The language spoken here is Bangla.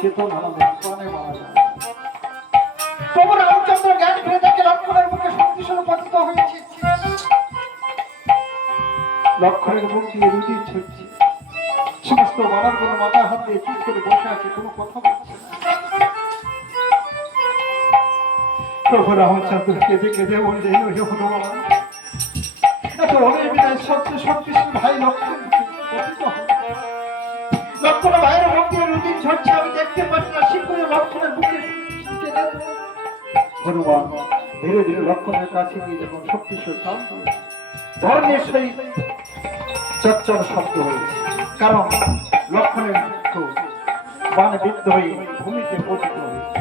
চেতন আমাদের প্রাণে মারা যায় প্রভু রামচন্দ্র জ্ঞান ফিরে দেখে লক্ষণের মুখে পতিত লক্ষণের মুখ দিয়ে রুটি ছুটছে সমস্ত বাবার কোনো মাথায় হাত দিয়ে চুপ করে বসে আছে, কোনো কথা বলছে। প্রভু রামচন্দ্র কেঁদে কেঁদে বললেন ওই হনুমান এত অনেক বিদায় সবচেয়ে শক্তিশালী ভাই লক্ষণ পতিত। লক্ষণ ভাইয়ের মুখ দিয়ে ঝরছে আমি দেখতে পাচ্ছি না। শিক্ষণের লক্ষণের বুকে হনুমান, ধীরে ধীরে লক্ষণের কাছে গিয়ে যখন শক্তি শান্ত ধর্মের সেই চচ্চর শব্দ হয়েছে। কারণ লক্ষণের মৃত্যু বিদ্ধ হয়ে ভূমিতে পতিত হয়েছে।